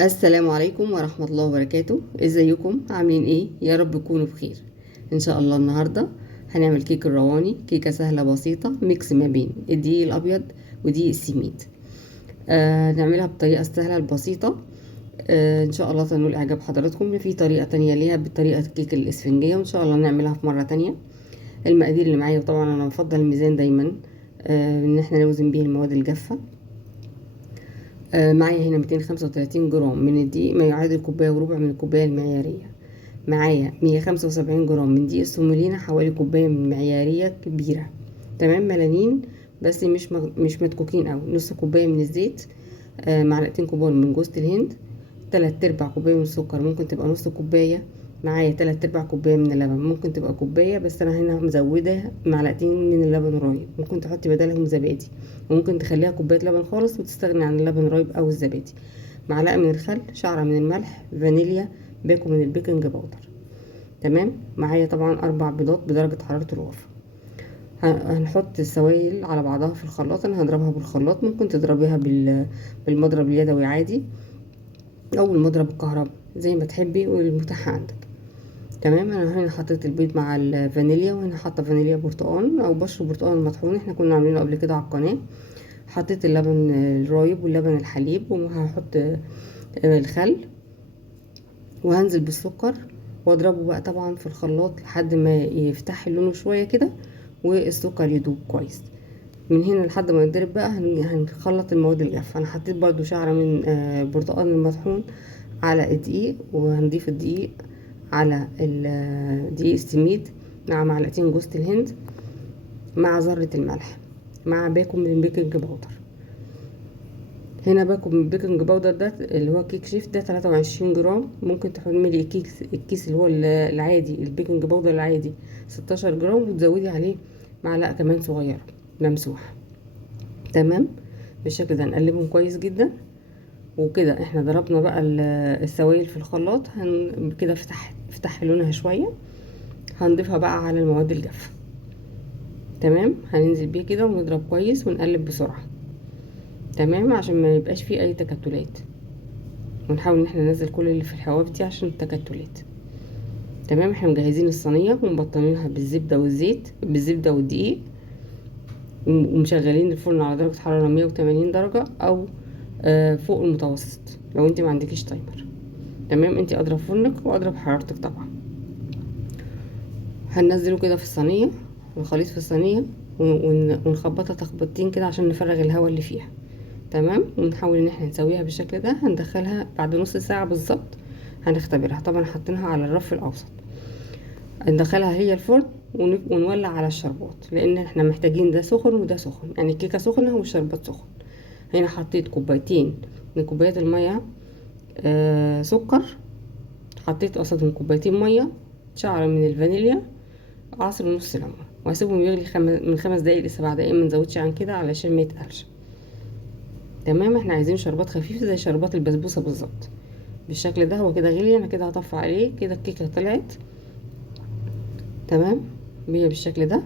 السلام عليكم ورحمة الله وبركاته. ازيكم عاملين ايه؟ يا رب تكونوا بخير. ان شاء الله النهاردة هنعمل كيك الرواني، كيكة سهلة بسيطة ميكس ما بين الدقيق الابيض ودقيق السميد. نعملها بالطريقة السهلة البسيطة. ان شاء الله تنول اعجاب حضراتكم. في طريقة تانية ليها بطريقة الكيك الاسفنجية، وان شاء الله نعملها في مرة تانية. المقادير اللي معايا، طبعا انا بفضل الميزان دايما ان احنا نوزن بيه المواد الجافة. معايا هنا 235 جرام من الدقيق، ما يعادل كوباية وربع من الكوباية المعيارية. معايا 175 جرام من دقيق السومولينا، حوالي كوباية من معيارية كبيرة. تمام، ملانين بس مش مدكوكين اوي. نص كوباية من الزيت، معلقتين كبار من جوز الهند، 3/4 كوباية من السكر، ممكن تبقى نص كوباية. معايا 3/4 كوباية من اللبن، ممكن تبقى كوباية بس انا هنا مزودة معلقتين من اللبن رايب، ممكن تحطي بدلهم زبادي، وممكن تخليها كوباية لبن خالص وتستغني عن اللبن رايب او الزبادي. معلقة من الخل، شعرة من الملح، فانيليا، باكو من البيكنج باودر. تمام. معايا طبعا 4 بيضات بدرجة حرارة الغرفة. هنحط السوائل على بعضها في الخلاط. انا هضربها بالخلاط، ممكن تضربيها بالمضرب اليدوي عادي، او المضرب الكهرباء زي ما تحبي والمتاح عندك. تمام. انا هنا حطيت البيض مع الفانيليا، وهنا حاطه فانيليا برتقال او بشر برتقال مطحون، احنا كنا عاملينه قبل كده على القناه. حطيت اللبن الرايب واللبن الحليب، وهحط الخل، وهنزل بالسكر واضربه بقى طبعا في الخلاط لحد ما يفتح لونه شويه كده والسكر يدوب كويس. من هنا لحد ما يتضرب بقى هنخلط المواد الجافه. انا حطيت برضو شعره من البرتقال المطحون على الدقيق، وهنضيف الدقيق على دقيق السميد مع معلقتين جوز الهند مع ذرة الملح مع باكو من البيكنج باودر. هنا باكو من البيكنج باودر ده اللي هو كيك شيف، ده 23 جرام. ممكن تحملي الكيس اللي هو العادي، البيكنج باودر العادي 16 جرام، وتزودي عليه معلقة كمان صغيرة ممسوحة. تمام. بالشكل ده نقلبهم كويس جدا. وكده احنا ضربنا بقى السوائل في الخلاط. كده فتح لونها شوية. هنضيفها بقى على المواد الجافة. تمام. هننزل بيه كده ونضرب كويس ونقلب بسرعة. تمام، عشان ما يبقاش فيه اي تكتلات، ونحاول ان احنا ننزل كل اللي في الحواف دي عشان التكتلات. تمام. احنا مجهزين الصينية ومبطنينها بالزبدة والزيت، بالزبدة والدقيق، ومشغلين الفرن على درجة حرارة 180 درجة او فوق المتوسط لو انت ما عندكيش تايمر. تمام. انت اضرب فرنك واضرب حرارتك طبعا. هننزله كده في الصينية، الخليط في الصينية، ونخبطها تخبطتين كده عشان نفرغ الهواء اللي فيها. تمام. ونحاول ان احنا نسويها بالشكل ده. هندخلها بعد نص ساعة بالظبط، هنختبرها. طبعا حاطينها على الرف الاوسط. ندخلها هي الفرن ونولع على الشربات، لان احنا محتاجين ده سخن وده سخن، يعني الكيكة سخنة والشربات سخن. هنا حطيت كوبايتين من كوبايات المية سكر، حطيت قصادهم كوبايتين مية، شعرة من الفانيليا، عصر نص ليمون، وهسيبهم يغلي من 5 دقايق ل7 دقايق، ما نزودش عن كده علشان ما يتقلش. تمام. احنا عايزين شربات خفيف زي شربات البسبوسه بالظبط. بالشكل ده هو كده غلي. انا كده هطفي عليه. كده الكيكه طلعت. تمام. هي بالشكل ده.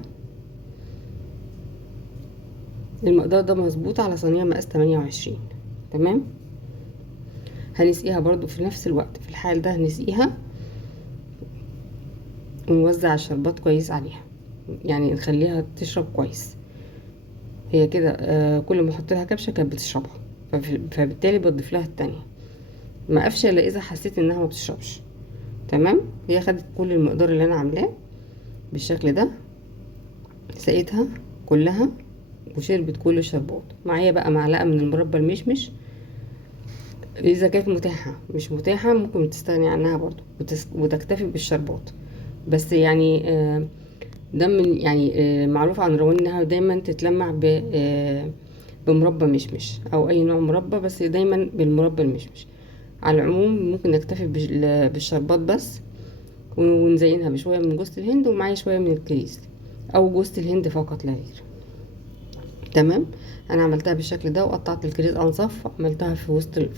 المقدار ده مظبوط على صينيه مقاس 28. تمام. هنسقيها برضو في نفس الوقت، في الحال ده هنسقيها ونوزع الشربات كويس عليها، يعني نخليها تشرب كويس. هي كده كل ما احط لها كبشه كانت بتشربها، فبالتالي بضيف لها التانية. ما افشل الا اذا حسيت انها ما بتشربش. تمام. هي خدت كل المقدار اللي انا عاملاه بالشكل ده، سقيتها كلها وشربت كل الشربات. معايا بقى معلقه من المربى المشمش، اذا كانت متاحه. مش متاحه ممكن تستغني عنها برضو وتكتفي بالشربات بس. يعني ده من يعني معروف عن روان انها دايما تتلمع بمربى مشمش او اي نوع مربى، بس دايما بالمربى المشمش. على العموم ممكن نكتفي بالشربات بس، ونزينها بشويه من جوز الهند، ومعايا شويه من الكريز او جوز الهند فقط لا غير. تمام. انا عملتها بالشكل ده، وقطعت الكريز انصاف، عملتها في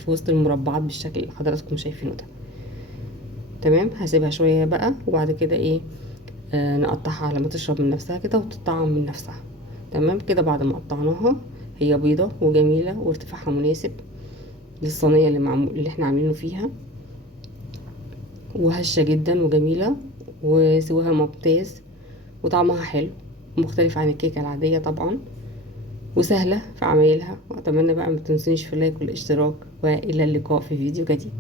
وسط المربعات بالشكل اللي حضراتكم شايفينه ده. تمام. هسيبها شويه بقى، وبعد كده ايه نقطعها على ما تشرب من نفسها كده وتطعم من نفسها. تمام. كده بعد ما قطعناها، هي بيضة وجميلة وارتفاعها مناسب. للصينية اللي احنا عاملينه فيها، وهشة جدا وجميلة وسواها ممتاز وطعمها حلو مختلف عن الكيكة العادية طبعا، وسهلة في عمايلها. واتمنى بقى ما تنسونيش في اللايك والاشتراك، والى اللقاء في فيديو جديد.